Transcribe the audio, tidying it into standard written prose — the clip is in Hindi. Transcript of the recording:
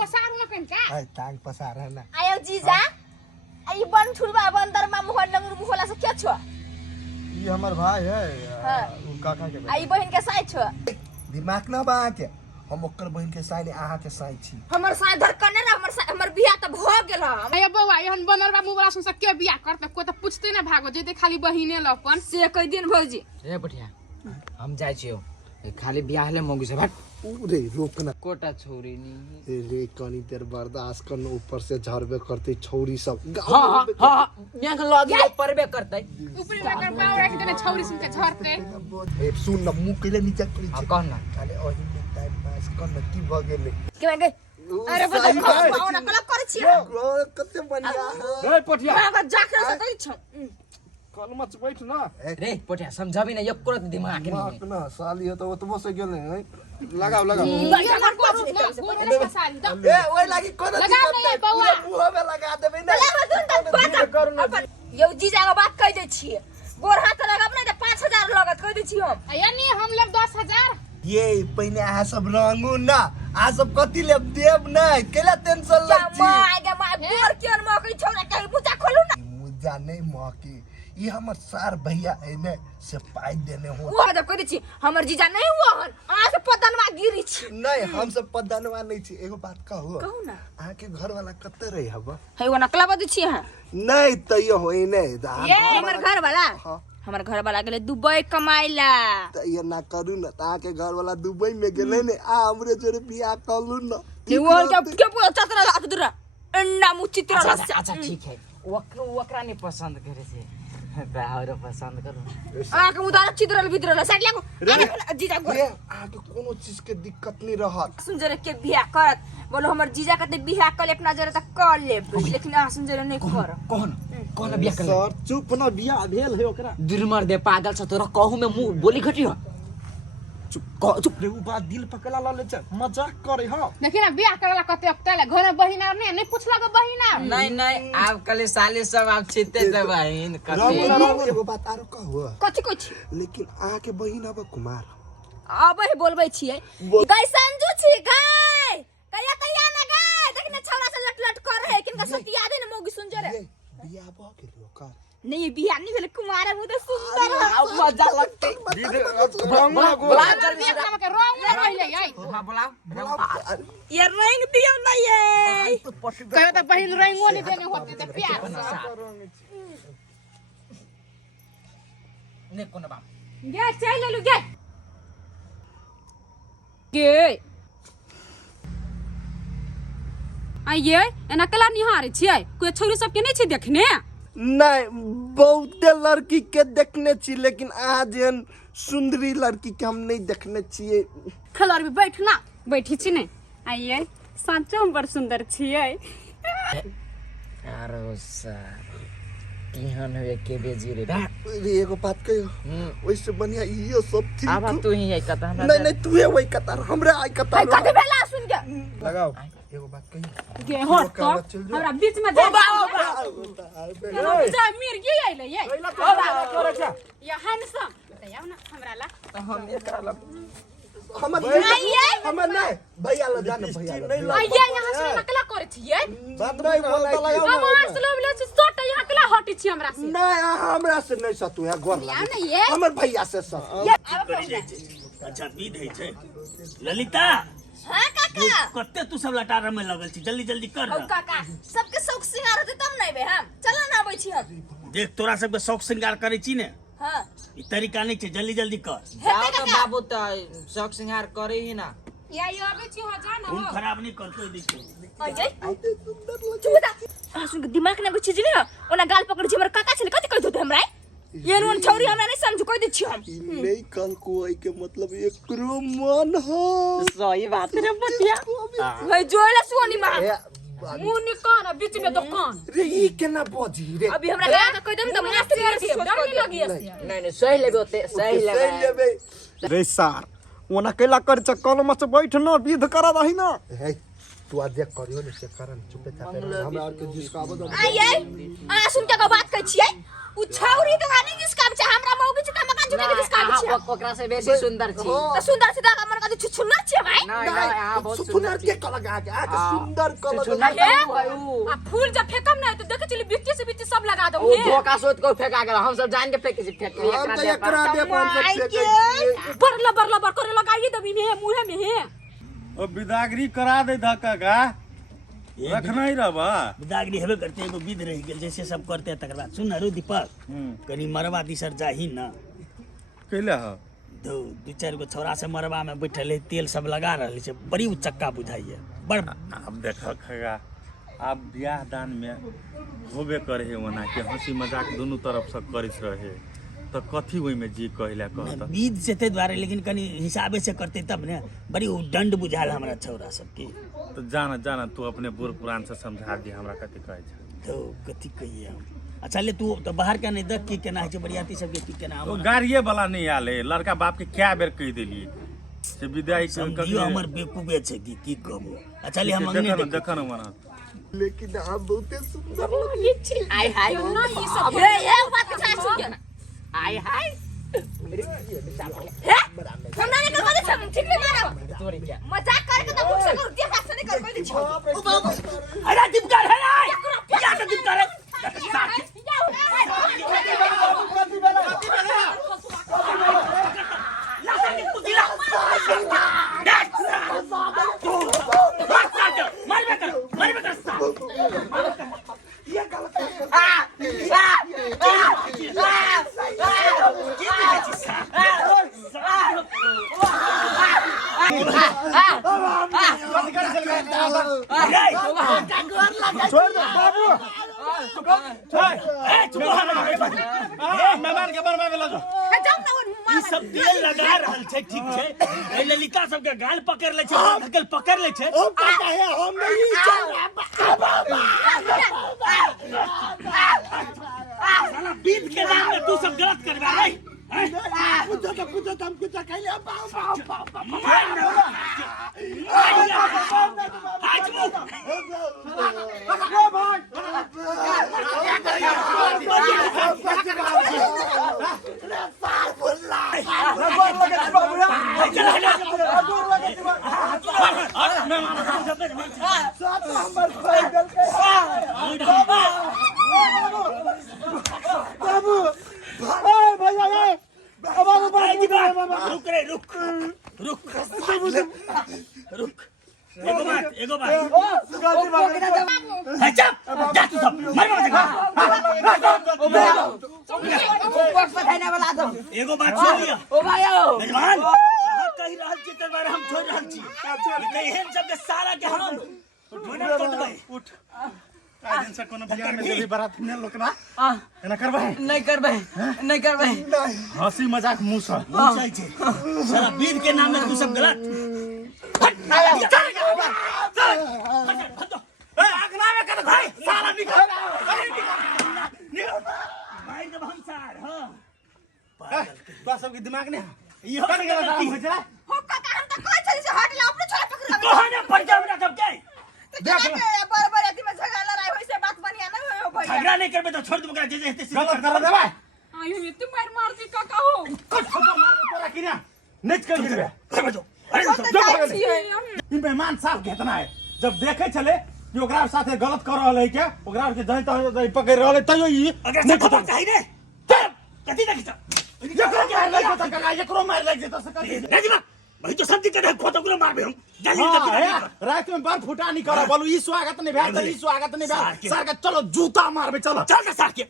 पसार न कन का ए टांग पसार है ना आयो जीजा आई बन ठुलबा बंदर मा मोहन नगर मुखला से के छ ये हमर भाई है हां उ काका के आई बहन के साथ छ दिमाग ना बा के हम ओकर बहन के साथ आहा के साथ छी हमर साथ धड़कन ना हमर बियाह त भ गेल अय बौआ एहन बनरबा मुबरा सुन के बियाह करते को त पूछते ना भागो जेते खाली बहिने ल अपन से कई दिन भौजी रे बठिया हम जाय छियो खाली बियाह ले मौगी से भाट रे रोकना कोटा छोरी नी रे कनी देर बर्दाश्त करना ऊपर से झरबे करते छौरी सब हां हां मैं लगे परबे करते ऊपर जाकर पावर रख देने छौरी सुन के झरते ए सुन न मुंह कइले नीचे करी हां कह ना खाली ओही में टाइम पास करना की भ गेले के गए अरे बता पावना कला कर छी कते बढ़िया रे पठिया मैं जाकर से दै छ कल मच बैठ ना रे पठिया समझाबी ना एक करत दिमाग के मार ना साली है तो ओतबो से गेले है लगाओ लगाओ ए ओए लागी कोन लगाओ नहीं बौआ मुंह में लगा देबे ना करू ना यो जीजा के बात कह दे छी गोर हाथ लगाब नहीं त 5000 लागत कह दे छी हम यानी हम लेब 10000 ये पहिने आ सब रंगू ना आ सब कथि ले देब नहीं केला टेंशन लग छी माय गोर केन म कहि छोरा कहि बुचा खोलू ना मुजा नहीं मौके ये हमर सार भैया है ने से पाई देने हो वो जब कह दे छी हमर जीजा नहीं हुआ हन आ से पदनवा गिरी छी नहीं हम सब पदनवा नहीं छी एगो बात कहू कहू ना आ के घर वाला कते रही हब है वो नकला बद छी हां नहीं तइयो होई नहीं ये हमर घर वाला हमर घर वाला गेले दुबई कमाइला त ये ना करू न ता के घर वाला दुबई में गेले ने आ हमरे जोरे बियाह कलू न ये वो के पूरा चतरा अतरा अन्ना मुचित्र अच्छा अच्छा ठीक है वकरा नहीं पसंद करे से और पसंद करो आ के उदार चित्रल बित्रल साइड लागो जीजा गो रे आ के कोनो चीज के दिक्कत नहीं रहत सुन जरे के बियाह करत बोलो हमर जीजा कते बियाह कर एक नजर तक कर ले लेकिन आ सुन जरे नहीं कर कौन बियाह कर सर चुप ना बियाह भेल है ओकरा दुर्मर दे पागल छ तोरा कहू में मुंह बोली घटी हो चुप रे उ बात दिल पकड़ा ला ले छ मजाक करे ह देखि ना बियाह करला कते अक्तला घर में बहिना नहीं पूछला के बहिना नहीं आप कल साले सब आप छिते से बहन रंग एगो बात आरो कहू कथि कछ लेकिन आ के बहिन अब कुमार अब ही बोलबै छियै गाय संजू छी गाय कहिया ना गाय देखने छौरा से लट कर है किनका सतिया दे न मौगी सुन जरे बियाह भ गेल ओकर नहीं बियाह नहीं भेले कुमार है तो सुंदर है मजा लगते बुला जल्दी से के रंग में रहिले आई हां बुलाओ ये रंग दियो ना ये कहे तो बहिन रंगो नहीं देने होते तो प्यार ने कोन बाप गे चल ले गे गे आइए एना कला निहार छियै कोई छोरी सब के नहीं छै देखने नहीं बहुते लड़की के देखने छी लेकिन आज सुंदरी लड़की के हम नहीं देखने छिए खलर भी बैठना बैठी छी नहीं आइए सांचो हम बड़ सुंदर छियै यार सर किहन होए के बेजी रे रे एगो बात कहियो ओइसे बढ़िया इयो सब ठीक अब तू ही आई कता नहीं तू है वही कतार हमरा आई कतार कते बेला सुन के लगाओ एगो बात कहियो गे हट तो हमरा बीच में जा जा मिर गे आइले ये या हैंडसम बताओ ना हमरा ला हम एकरा ला हमर नहीं भैया ला जाने भैया ला आइए यहां से नकला करे छियै बात नहीं बोल लगाओ हम असलो मिले से सोट यहां कला हटी छी हमरा से नहीं हमरा से नहीं सतु है गोर या नहीं ये हमर भैया से सत अच्छा विध है छे ललिता हां काका कते तू सब लटार में लगल छी जल्दी जल्दी कर ओ काका सबके शौक सिंगार होते तब नहीं बे हम चलो ना आबै छी हम देख तोरा सबके शौक श्रृंगार करे छी ने हां ई तरीका नहीं छे जल्दी जल्दी कर जाओ तो बाबू त शौक सिंगार करे ही ना या यो आबै छी हो जा ना खून खराब नहीं करतो देखो आइए सुंदर सुन दिमाग ना बुझी ने ओना गाल पकड़ छी हमर काका छले कथि कहत हमरा ये नोन छौरी हमरा नहीं समझ कोई दै छी हम नहीं कल कोई के मतलब एकरो मन हो सही बात रे बतिया भाई जोला सोनी मा मुनी कान बीच में दुकान रे ई केना बजी रे अभी हमरा लगा के कह देम त मस्त कर दिए डर नहीं लगी नहीं सही लेबे होते सही लेबे रे सार ओना केला कर छ कल मच बैठ न विध करा रही न तू आज जे करियो ने से करन चुपे चापे हमरा और के जिसका बदल आइए आ सुन के बात कहै छियै उ छौरी तो आनी जिसका छै हमरा मौगी छै त मकान जुटे के जिसका छै ओकरा से बेसी सुंदर छी त सुंदर से त हमर कथि छुछुन्नर छै भाई नहीं यहाँ बहुत सुंदर के कलग आ सुंदर कलग आ फूल जब फेकम ना तो देखे चली बिच्ची से बिच्ची सब लगा दो ओ धोखा सोच को फेंका गेल हम सब जान के फेंके छी फेंक हम तो एकरा दे हम सब फेंकै बरला करे लगाई दबी में मुंह में है ओ विदागरी करा दे धक्का का रखना ही रहबा दागरी हेबे करते एगो विध रह गेल जैसे सब करते तकर बाद सुन रो दीपक कनी मरवा दिसर जाही न कैला ह दो दू चार गो छौरा से मरवा में बैठल है तेल सब लगा रहल छै बड़ी उचक्का बुझाइए बड़ अब देख खगा अब ब्याह दान में होबे करे है वना के हंसी मजाक दोनों तरफ से करिस रहे तो कथी ओइ में जी कहला कहत विध से ते द्वारे लेकिन कनी हिसाबे से करते तब ने बड़ी दंड बुझाल हमरा छौरा सबके तो जाना तू अपने बूढ़ पुरान से समझा दी हमरा कथी कहै छै तो कथी कहिए हम अच्छा ले तू तो बाहर का नहीं देख की केना है छै बरियाती सब के की केना ओ गाड़िए वाला नहीं आले लड़का बाप के क्या बेर कह देलिए से विदाई समझियो हमर बेकूबे छै की कहबो अच्छा ले हम अंगने देख देखन मना लेकिन आप बहुत सुंदर लगे छी हाय हाय ना ये सब अबे ये बात के साथ सुन के ना हाय हाय हमरा ने कर दे ठीक नहीं मारा तोरी क्या मजाक करके तो मुझसे कर दिया हाथ से नहीं कर कोई दी अरे दीपकार है ना क्या तो दीपकार है मेहमान के बनवा वाला जो सब तेल लगा रहल छै ठीक छै ए ललिका सब के गाल पकड़ ले छै धकल पकड़ ले छै हम पता है हम नहीं साला बीत के नाम में तू सब गलत करवा रही कुछ तो हम कुछ कहले रुक रे रुक एगो बात अच्छा जा तू सब मर एगो बात सुन लिया ओ भाईओ मेजबान कहि रहल छी तर बारे हम छोड़ रहल छी एहन सब के सारा के हम मर्डर कर देबै उठ काई दिन से कोनो बियाह में जल्दी बारात ने लोकना एना करबै नहीं करबै हंसी मजाक मुंह से पूछै छै सारा बीद के नाम में तू सब गलत आगना में कर भाई साला निकल भाई जब हम सार हां बा सब के दिमाग ने यो कर गलत की हो जा हो काका हम तो कोई चली से हट ला अपने छोरा पकड़ कहां ने पड़ जा सब के देख बराबर अथी में झगड़ा लड़ाई होई से बात बढ़िया ना हो भैया झगड़ा नहीं करबे तो छोड़ दूं जे हेते से गलत कर देबे आयो ये तुम मार दी काका हो कुछ खबर मारे तोरा किना नेच कर देबे अरे जो ई मेहमान साहब कितना है जब देखे चले कि ओकरा साथे गलत कर रहल है के ओकरा के जहीं तहीं पकड़ रहल है तयो ई अगर से खबर चाहि रे कथि देखि छ एकरो मार लग जेता का एकरो मार लग जेता से कथि राजीवा भाई तो सब दिक्कत है खोतकरो मारबे हम जल्दी रात में बार फुटा नहीं करा बोलू ई स्वागत नहीं भेल ई स्वागत नहीं भेल सर के चलो जूता मारबे चलो चल के साथ के